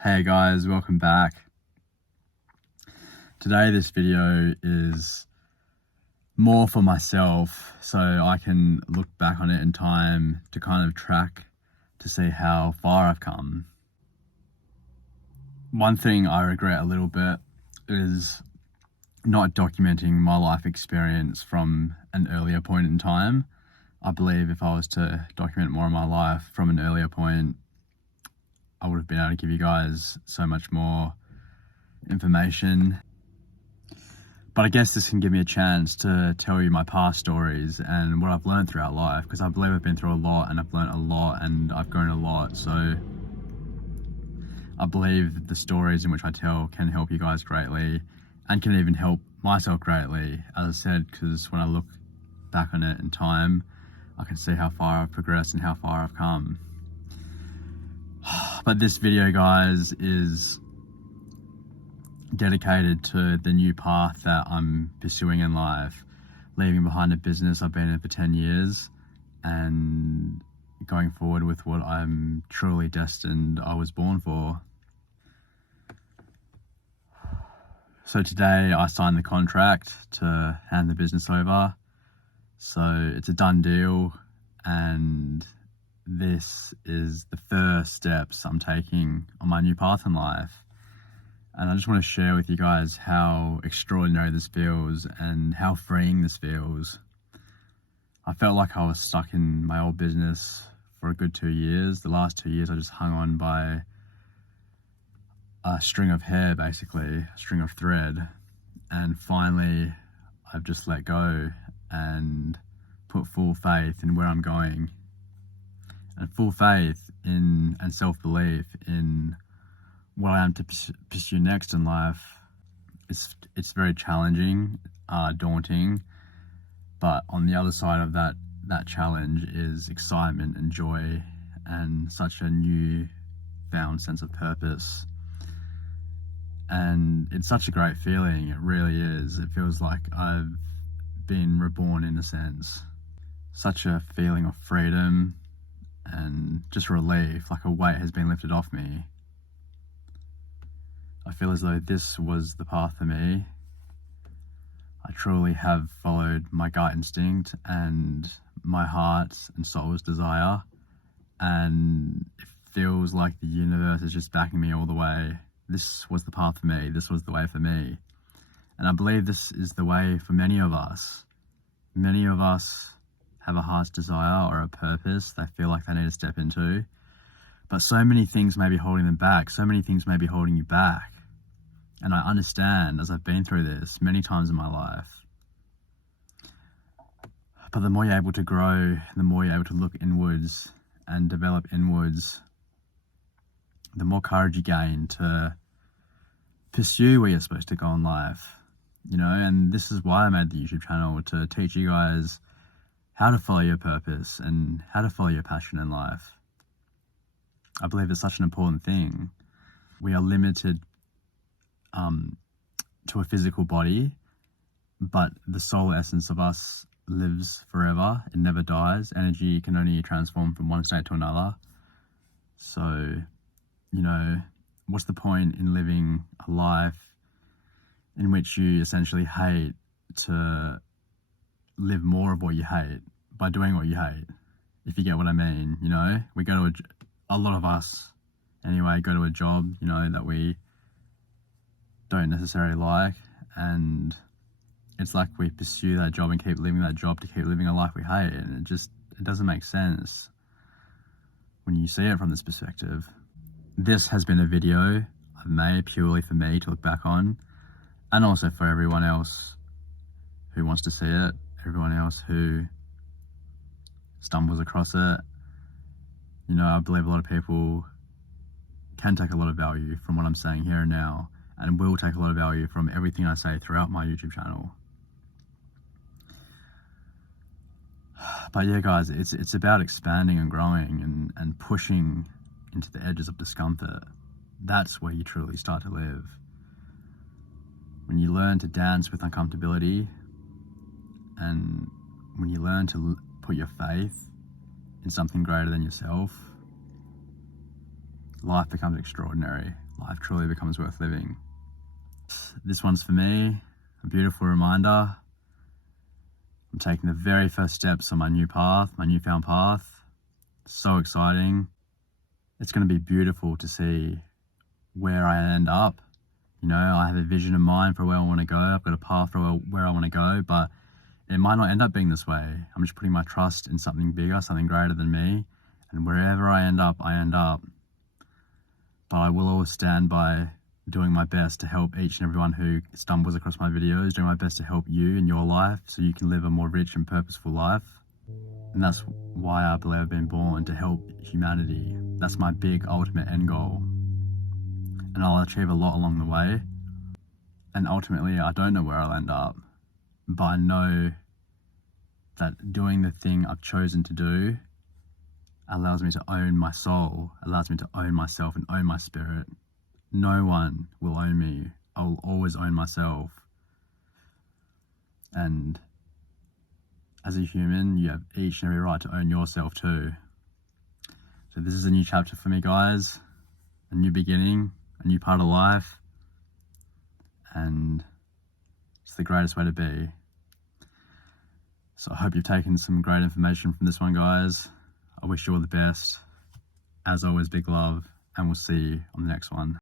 Hey guys, welcome back. Today this video is more for myself so I can look back on it in time to kind of track to see how far I've come. One thing I regret a little bit is not documenting my life experience from an earlier point in time. I believe if I was to document more of my life from an earlier point, I would have been able to give you guys so much more information. But I guess this can give me a chance to tell you my past stories and what I've learned throughout life, because I believe I've been through a lot and I've learned a lot and I've grown a lot. So I believe the stories in which I tell can help you guys greatly and can even help myself greatly, as I said, because when I look back on it in time, I can see how far I've progressed and how far I've come. But this video, guys, is dedicated to the new path that I'm pursuing in life, leaving behind a business I've been in for 10 years and going forward with what I'm truly destined I was born for. So today I signed the contract to hand the business over. So it's a done deal, and this is the first steps I'm taking on my new path in life. And I just want to share with you guys how extraordinary this feels and how freeing this feels. I felt like I was stuck in my old business for a good 2 years. The last 2 years I just hung on by a string of hair, basically, a string of thread. And finally, I've just let go and put full faith in where I'm going. And full faith in and self-belief in what I am to pursue next in life. It's very challenging, daunting, but on the other side of that challenge is excitement and joy and such a new found sense of purpose. And it's such a great feeling, it really is. It feels like I've been reborn in a sense. Such a feeling of freedom and just relief, like a weight has been lifted off me. I feel as though this was the path for me. I truly have followed my gut instinct and my heart's and soul's desire, and it feels like the universe is just backing me all the way. This was the path for me. This was the way for me. And I believe this is the way for many of us. Many of us have a heart's desire or a purpose they feel like they need to step into, but so many things may be holding them back. So many things may be holding you back. And I understand, as I've been through this many times in my life. But the more you're able to grow, the more you're able to look inwards and develop inwards, the more courage you gain to pursue where you're supposed to go in life. And this is why I made the YouTube channel, to teach you guys how to follow your purpose and how to follow your passion in life. I believe it's such an important thing. We are limited to a physical body, but the soul essence of us lives forever. It never dies. Energy can only transform from one state to another. So, what's the point in living a life in which you essentially hate to live more of what you hate by doing what you hate, if you get what I mean? We go to a lot of us anyway, go to a job, that we don't necessarily like, and it's like we pursue that job and keep living that job to keep living a life we hate, and it doesn't make sense when you see it from this perspective. This has been a video I've made purely for me to look back on, and also for everyone else who wants to see it, everyone else who stumbles across it. I believe a lot of people can take a lot of value from what I'm saying here and now, and will take a lot of value from everything I say throughout my YouTube channel. But yeah, guys, it's about expanding and growing and pushing into the edges of discomfort. That's where you truly start to live. When you learn to dance with uncomfortability, and when you learn to put your faith in something greater than yourself, life becomes extraordinary. life truly becomes worth living. This one's for me, a beautiful reminder. I'm taking the very first steps on my new path, my newfound path. So exciting. It's going to be beautiful to see where I end up. You know, I have a vision in mind for where I want to go. I've got a path for where I want to go, but it might not end up being this way. I'm just putting my trust in something bigger, something greater than me. And wherever I end up, I end up. But I will always stand by doing my best to help each and everyone who stumbles across my videos, doing my best to help you in your life so you can live a more rich and purposeful life. And that's why I believe I've been born, to help humanity. That's my big ultimate end goal. And I'll achieve a lot along the way. And ultimately, I don't know where I'll end up, but I know that doing the thing I've chosen to do allows me to own my soul, allows me to own myself and own my spirit. No one will own me. I will always own myself. And as a human, you have each and every right to own yourself too. So this is a new chapter for me, guys. A new beginning, a new part of life. And it's the greatest way to be. So I hope you've taken some great information from this one, guys. I wish you all the best. As always, big love, and we'll see you on the next one.